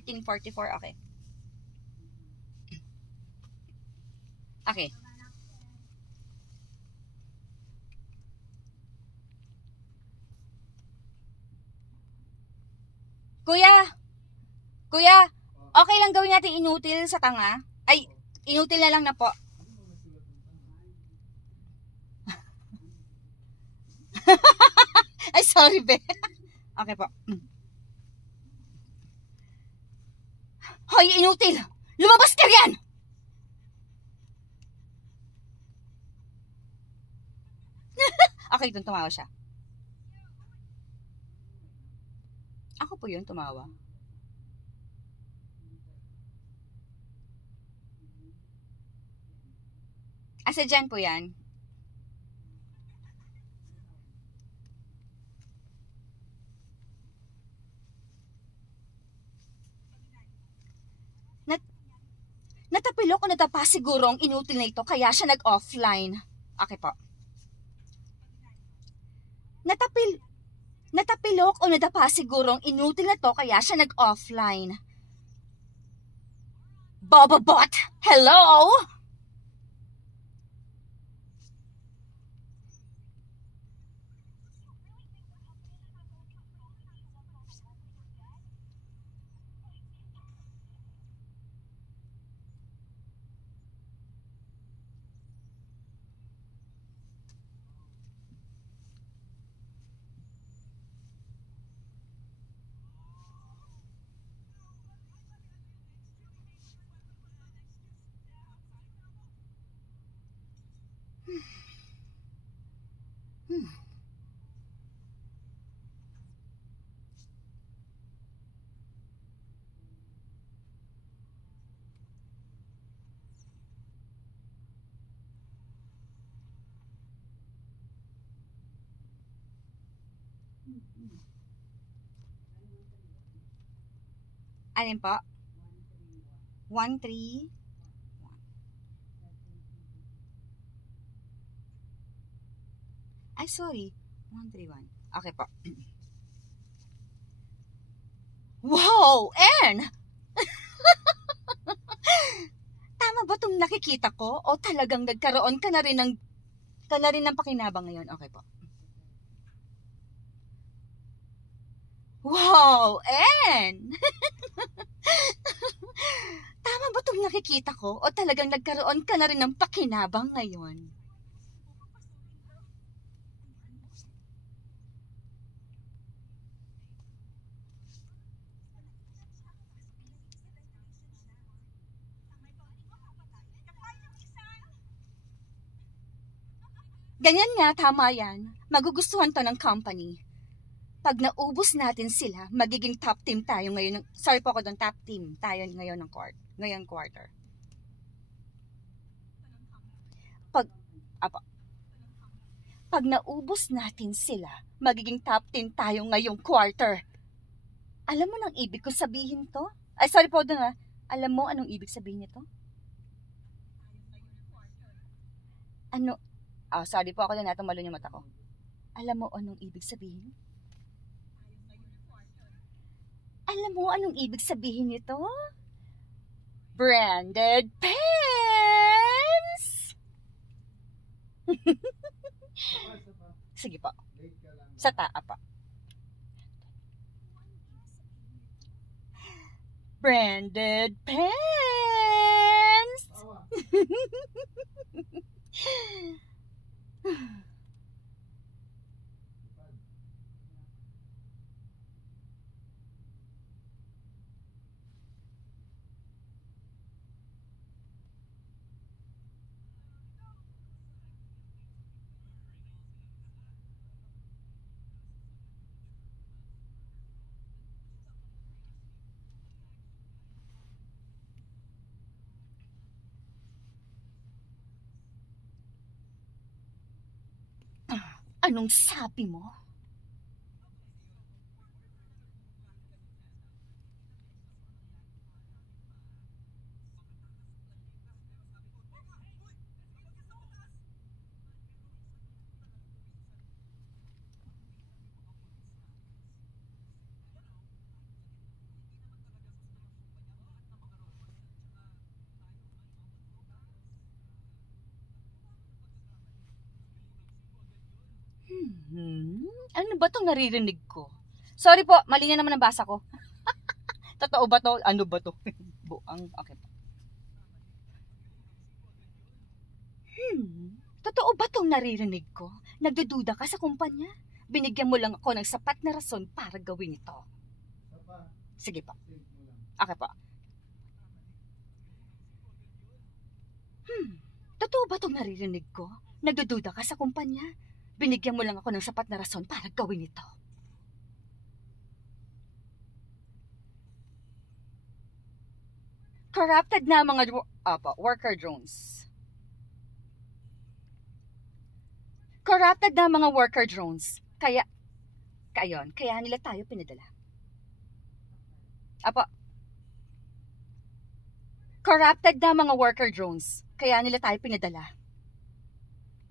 1344. Okay. Okay. Kuya, okay lang gawin natin inutil sa tanga? Ay, inutil na lang na po. Ay, sorry, be. Okay po. Hoy, inutil! Lumabas ka riyan! Okay, dun tumawa siya. Ako po yun, tumawa. Asa dyan po yan? Natapilok o natapa siguro ang inutil na ito kaya siya nag-offline. Okay po. Natapilok o nadapa siguro ang inutil na to kaya siya nag-offline. Bobobot! Hello? Alin po? 1-3. Ay, sorry. 131. Okay po. Wow! Ann! Tama ba itong nakikita ko? O talagang nagkaroon ka na rin ng pakinabang ngayon? Okay po. Wow! Ann! Tama ba itong nakikita ko? O talagang nagkaroon ka na rin ng pakinabang ngayon? Ganyan nga, tama yan. Magugustuhan to ng company. Pag naubos natin sila, magiging top team tayo ngayon. Sorry po ako doon, top team tayo ngayon ng quarter. Pag naubos natin sila, magiging top team tayo ngayong quarter. Alam mo nang ibig ko sabihin to? Ay, sorry po doon ha. Alam mo anong ibig sabihin nito? Ano? Sorry po ako doon, tumalon yung mata ko. Alam mo anong ibig sabihin? Alam mo anong ibig sabihin nito? Branded pens! Sige po. Sa taa pa. Branded pens! Anong sabi mo? Ano ba itong naririnig ko? Sorry po, mali na naman ang basa ko. Totoo ba to? Ano ba to? Buang, okay po. Totoo ba itong naririnig ko? Nagdududa ka sa kumpanya? Binigyan mo lang ako ng sapat na rason para gawin ito. Sige pa. Okay pa. Totoo ba itong naririnig ko? Nagdududa ka sa kumpanya? Binigyan mo lang ako ng sapat na rason para gawin ito. Corrupted na mga worker drones. Corrupted na mga worker drones. Kaya nila tayo pinadala. Corrupted na mga worker drones. Kaya nila tayo pinadala.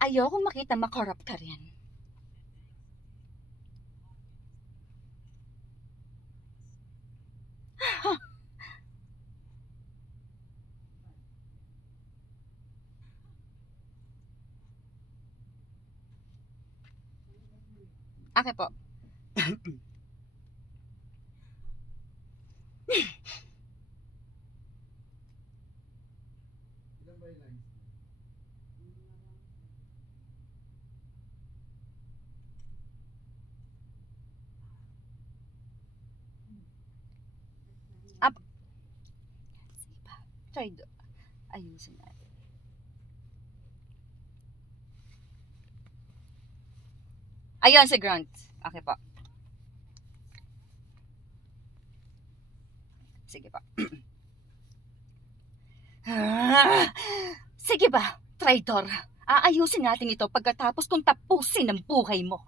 Ayokong makita makorrupt ka rin. Okay po. Try ayusin natin. Ayun si Grant. Okay po. Sige pa. Sige ba, traitor? Aayusin natin ito pagkatapos kong tapusin ang buhay mo.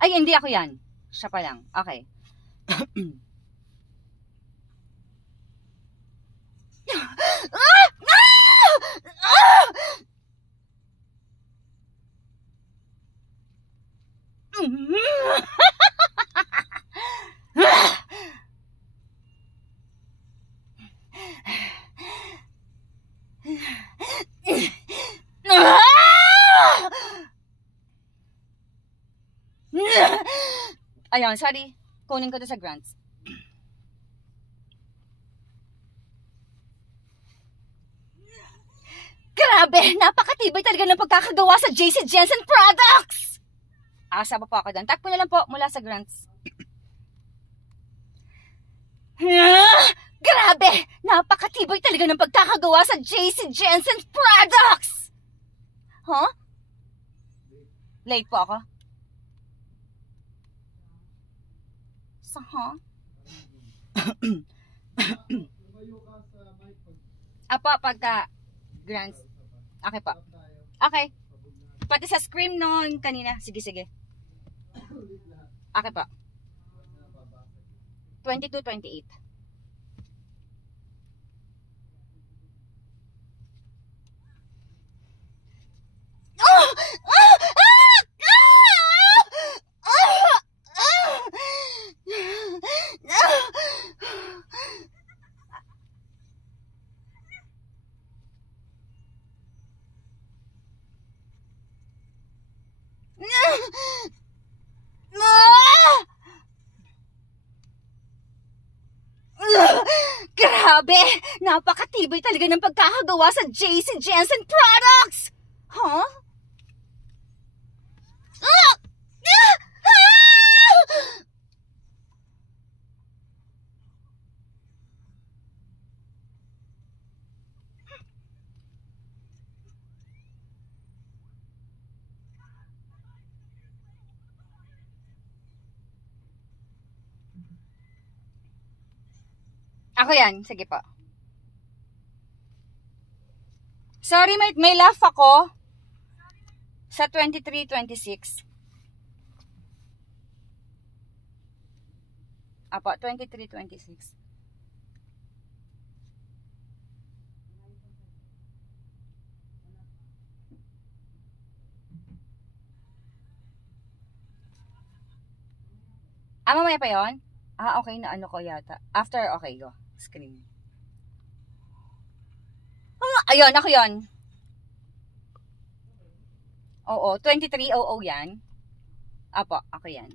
Ay, hindi ako yan. Siya pa lang. Okay. Ayun, sorry. Kunin ko to sa grants. Grabe! Napakatibay talaga ng pagkakagawa sa JC Jensen Products! Asa pa po ako doon. Tag po na lang po mula sa grants. Grabe! Napakatibay talaga ng pagkakagawa sa JC Jensen Products! Huh? Late po ako? Apo, pagka grants. Okay po. Okay. Pati sa scream noon kanina. Sige. Okay po. 22-28. Grabe! Napakatibay talaga ng pagkakagawa sa JC Jensen Products! Huh? Ako yan. Sige po. Sorry, may laugh ako. Sa 23-26. Apo, 23-26. Mamaya pa yun? Okay, na ano ko yata. After, okay, go. Screen. Ayun, ako yun. Oo, 23:00 yan. Apo, ako yan.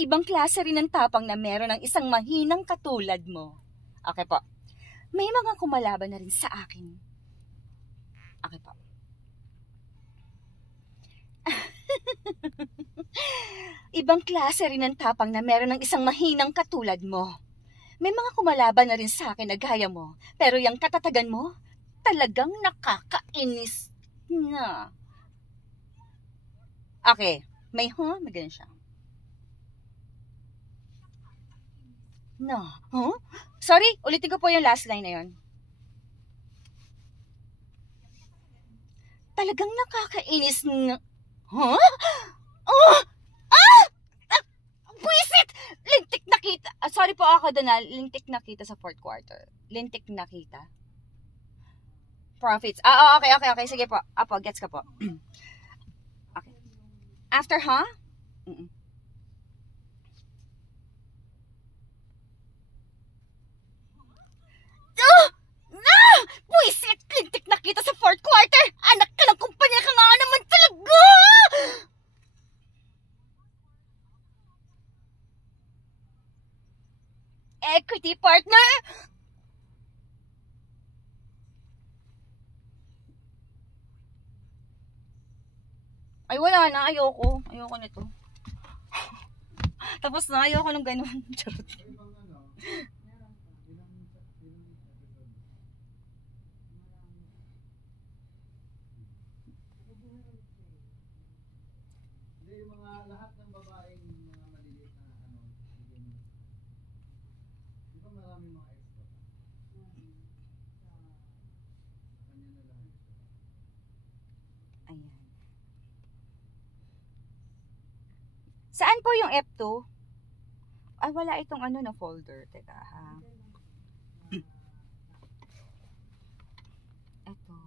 Ibang klase rin ng tapang na meron ng isang mahinang katulad mo. Okay po. May mga kumalaban na rin sa akin. Okay po. Ibang klase rin ng tapang na meron ng isang mahinang katulad mo. May mga kumalaban na rin sa akin na gaya mo. Pero yung katatagan mo, talagang nakakainis na. Okay. May ganun siya. No. Huh? Sorry, ulitin ko po yung last line na yun. Talagang nakakainis na. Huh? Oh! Buisit! Lintik na kita. Sorry po ako doon na. Lintik na kita sa fourth quarter. Lintik na kita. Profits. Okay. Sige po. Apo, gets ka po. Okay. After, huh? Buisit! Lintik na kita sa fourth quarter! Anak ka ng kumpanya ka nga naman talaga! Equity partner? Ay, wala na. Ayoko nito. Tapos na, ayoko ng ganun. Charot. Lahat ng babaeng mga maliliit na di ba maraming mga extra sa kanya na lang. Ayan. Saan po yung F2? Ay, wala itong na folder. Teka, ha? Ito.